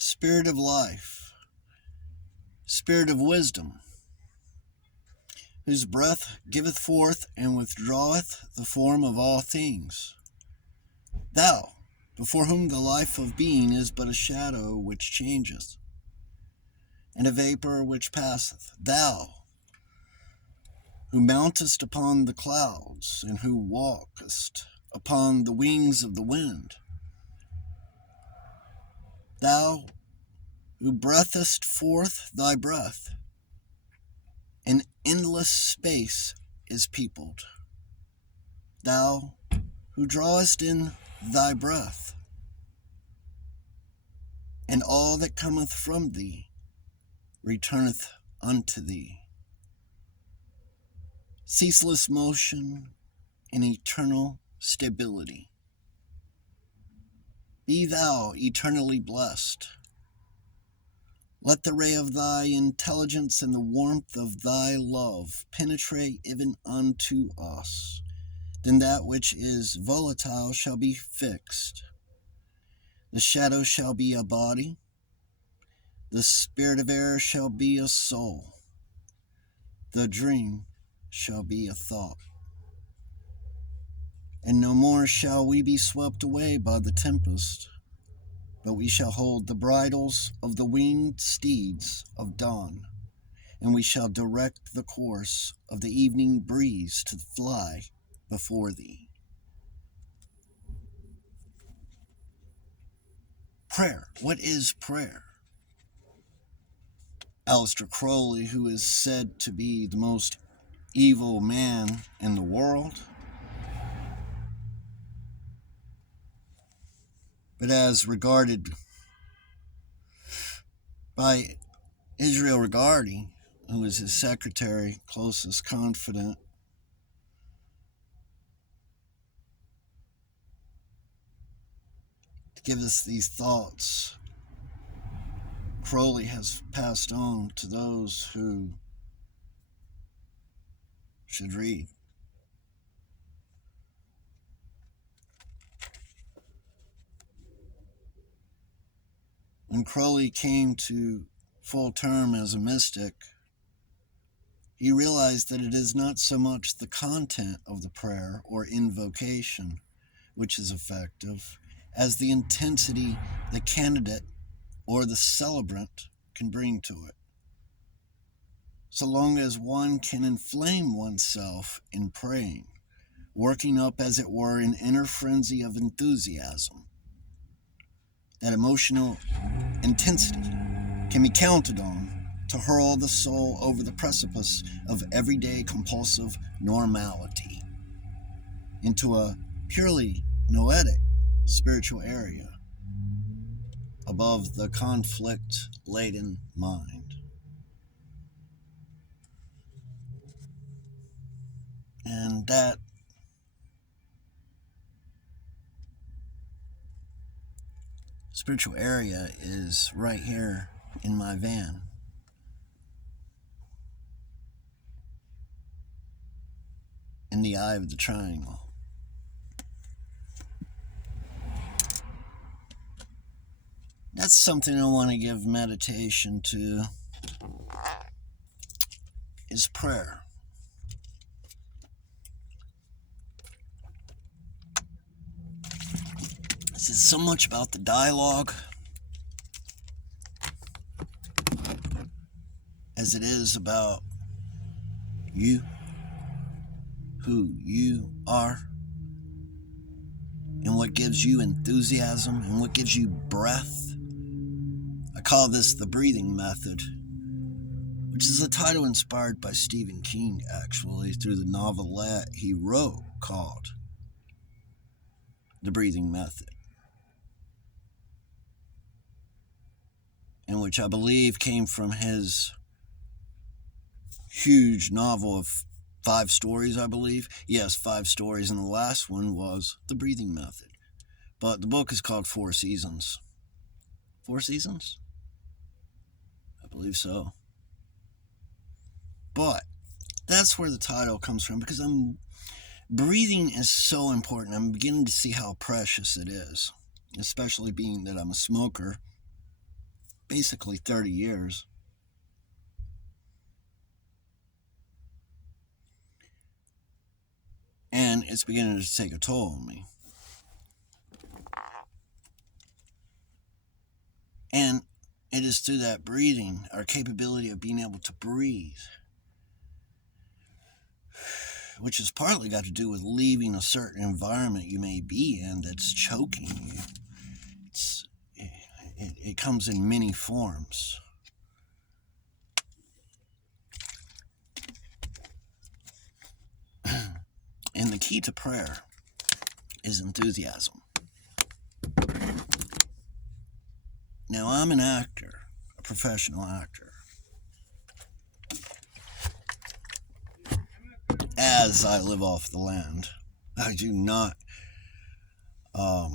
Spirit of life, Spirit of wisdom, whose breath giveth forth and withdraweth the form of all things. Thou, before whom the life of being is but a shadow which changeth, and a vapor which passeth. Thou, who mountest upon the clouds, and who walkest upon the wings of the wind. Thou, who breathest forth thy breath, and endless space is peopled. Thou, who drawest in thy breath, and all that cometh from thee returneth unto thee. Ceaseless motion and eternal stability. Be thou eternally blessed. Let the ray of thy intelligence and the warmth of thy love penetrate even unto us. Then that which is volatile shall be fixed. The shadow shall be a body. The spirit of air shall be a soul. The dream shall be a thought. And no more shall we be swept away by the tempest, but we shall hold the bridles of the winged steeds of dawn, and we shall direct the course of the evening breeze to fly before thee. Prayer. What is prayer? Aleister Crowley, who is said to be the most evil man in the world, but as regarded by Israel Regardie, who was his secretary, closest confidant, to give us these thoughts, Crowley has passed on to those who should read. When Crowley came to full term as a mystic, he realized that it is not so much the content of the prayer or invocation which is effective, as the intensity the candidate or the celebrant can bring to it. So long as one can inflame oneself in praying, working up, as it were, an inner frenzy of enthusiasm, that emotional intensity can be counted on to hurl the soul over the precipice of everyday compulsive normality into a purely noetic spiritual area above the conflict-laden mind. And that spiritual area is right here in my van. In the eye of the triangle. That's something I want to give meditation to, is prayer. This is so much about the dialogue as it is about you, who you are, and what gives you enthusiasm and what gives you breath. I call this the breathing method, which is a title inspired by Stephen King, actually, through the novelette he wrote called The Breathing Method, and which I believe came from his huge novel of 5 stories, I believe. Yes, 5 stories, and the last one was The Breathing Method. But the book is called 4 Seasons. 4 Seasons? I believe so. But that's where the title comes from, because breathing is so important. I'm beginning to see how precious it is, especially being that I'm a smoker. basically 30 years. And it's beginning to take a toll on me. And it is through that breathing, our capability of being able to breathe, which has partly got to do with leaving a certain environment you may be in that's choking you. It comes in many forms. And the key to prayer is enthusiasm. Now, I'm an actor, a professional actor. As I live off the land, I do not, I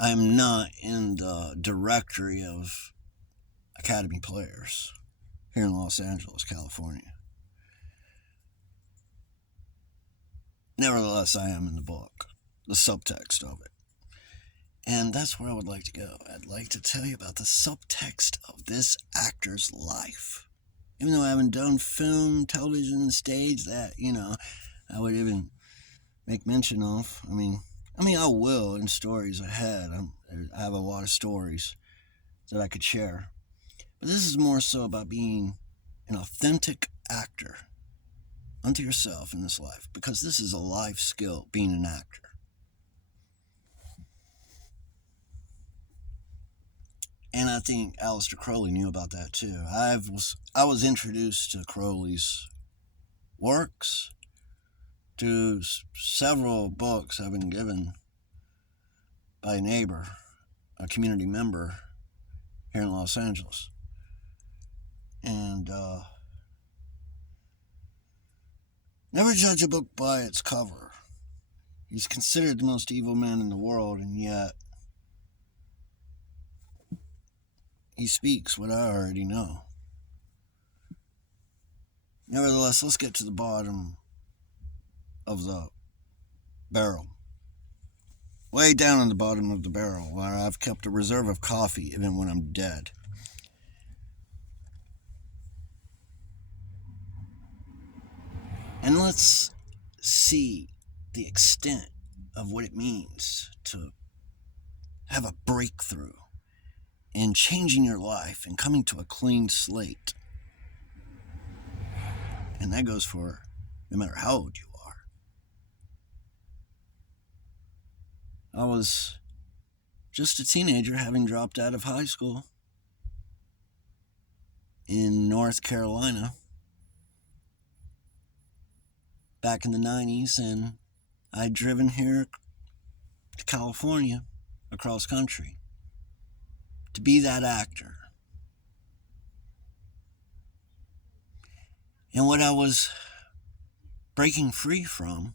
am not in the directory of Academy players here in Los Angeles, California. Nevertheless, I am in the book, the subtext of it. And that's where I would like to go. I'd like to tell you about the subtext of this actor's life. Even though I haven't done film, television, stage that, I would even make mention of. I mean, I will in stories ahead. I have a lot of stories that I could share. But this is more so about being an authentic actor unto yourself in this life, because this is a life skill, being an actor. And I think Aleister Crowley knew about that too. I was introduced to Crowley's works through several books I've been given by a neighbor, a community member here in Los Angeles. And never judge a book by its cover. He's considered the most evil man in the world, and yet he speaks what I already know. Nevertheless, let's get to the bottom of the barrel. Way down in the bottom of the barrel, where I've kept a reserve of coffee even when I'm dead. And let's see the extent of what it means to have a breakthrough in changing your life and coming to a clean slate. And that goes for no matter how old you are. I was just a teenager, having dropped out of high school in North Carolina back in the 90s, and I'd driven here to California across country to be that actor. And what I was breaking free from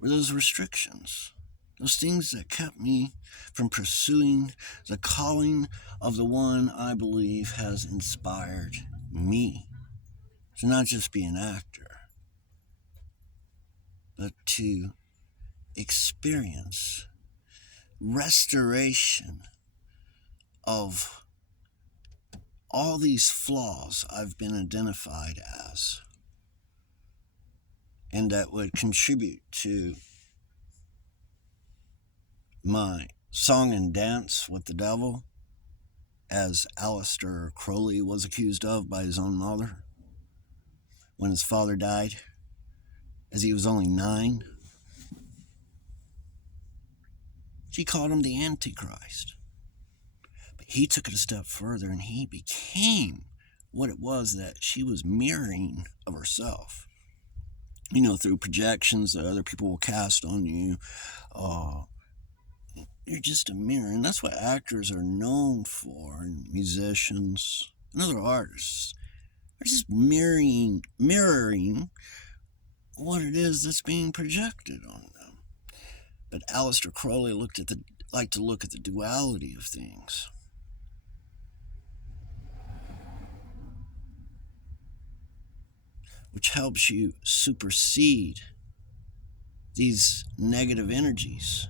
were those restrictions, those things that kept me from pursuing the calling of the one I believe has inspired me to not just be an actor, but to experience restoration of all these flaws I've been identified as, and that would contribute to my song and dance with the devil, as Aleister Crowley was accused of by his own mother when his father died, as he was only 9. She called him the Antichrist. But he took it a step further, and he became what it was that she was mirroring of herself. Through projections that other people will cast on you. You're just a mirror, and that's what actors are known for, and musicians and other artists. They're just mirroring what it is that's being projected on them. But Aleister Crowley liked to look at the duality of things. Which helps you supersede these negative energies.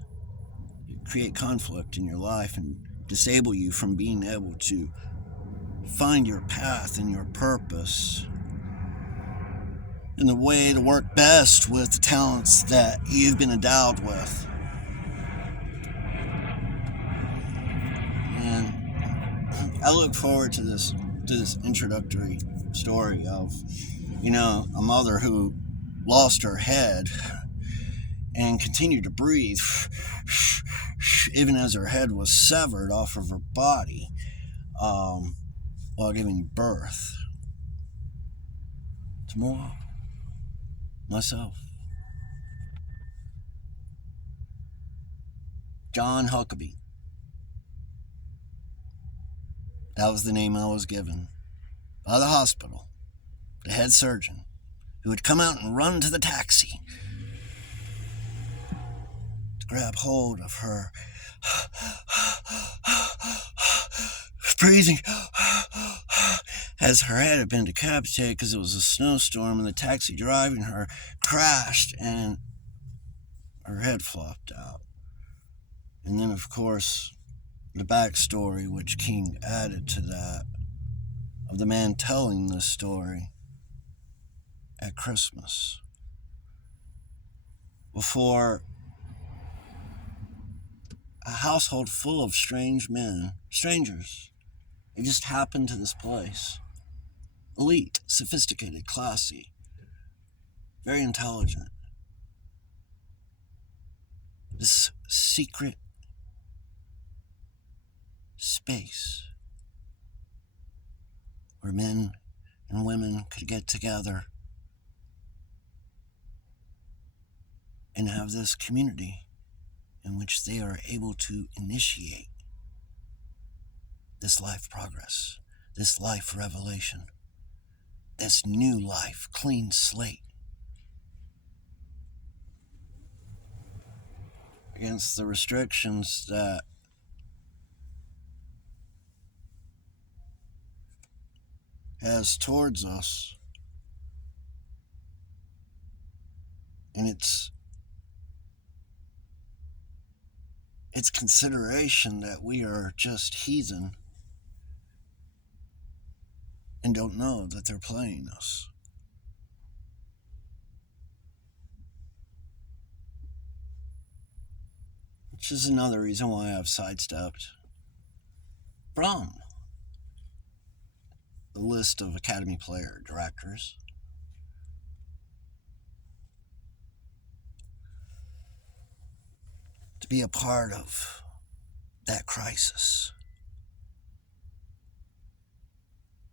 It create conflict in your life and disable you from being able to find your path and your purpose and the way to work best with the talents that you've been endowed with. And I look forward to this introductory story of, a mother who lost her head and continued to breathe even as her head was severed off of her body while giving birth to more myself. John Huckabee. That was the name I was given by the hospital, the head surgeon, who had come out and run to the taxi to grab hold of her breathing as her head had been decapitated because it was a snowstorm and the taxi driving her crashed and her head flopped out. And then, of course, the backstory which King added to that of the man telling this story at Christmas before a household full of strangers. They just happened to this place. Elite, sophisticated, classy, very intelligent. This secret space where men and women could get together and have this community in which they are able to initiate this life progress, this life revelation, this new life, clean slate, against the restrictions that has towards us. And it's consideration that we are just heathen and don't know that they're playing us. Which is another reason why I've sidestepped from the list of Academy player directors. To be a part of that crisis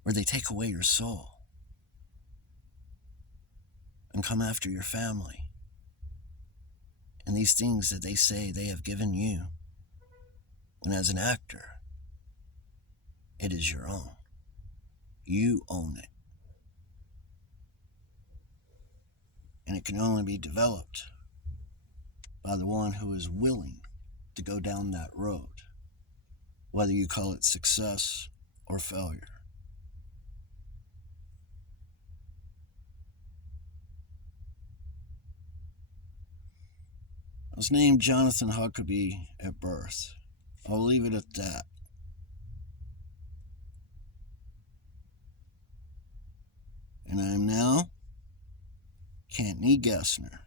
where they take away your soul and come after your family and these things that they say they have given you, when as an actor, it is your own. You own it. And it can only be developed by the one who is willing to go down that road, whether you call it success or failure. I was named Jonathan Huckabee at birth. I'll leave it at that. And I am now Cantney Gessner.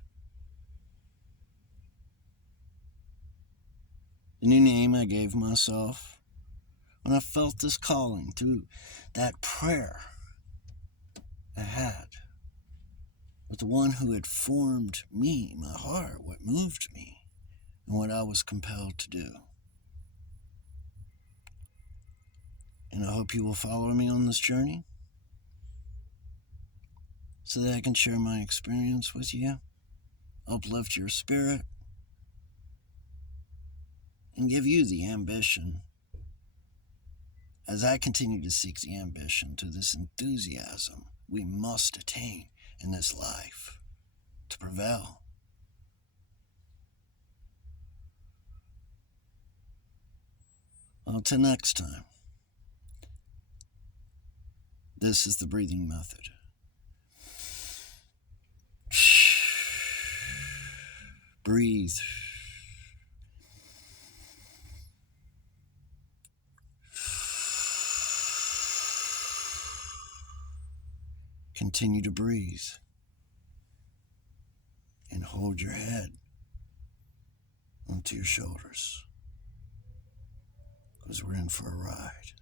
The new name I gave myself when I felt this calling through that prayer I had with the one who had formed me, my heart, what moved me, and what I was compelled to do. And I hope you will follow me on this journey so that I can share my experience with you, uplift your spirit, and give you the ambition as I continue to seek the ambition to this enthusiasm we must attain in this life to prevail. Well, till next time, this is the breathing method. Breathe. Continue to breathe and hold your head onto your shoulders, because we're in for a ride.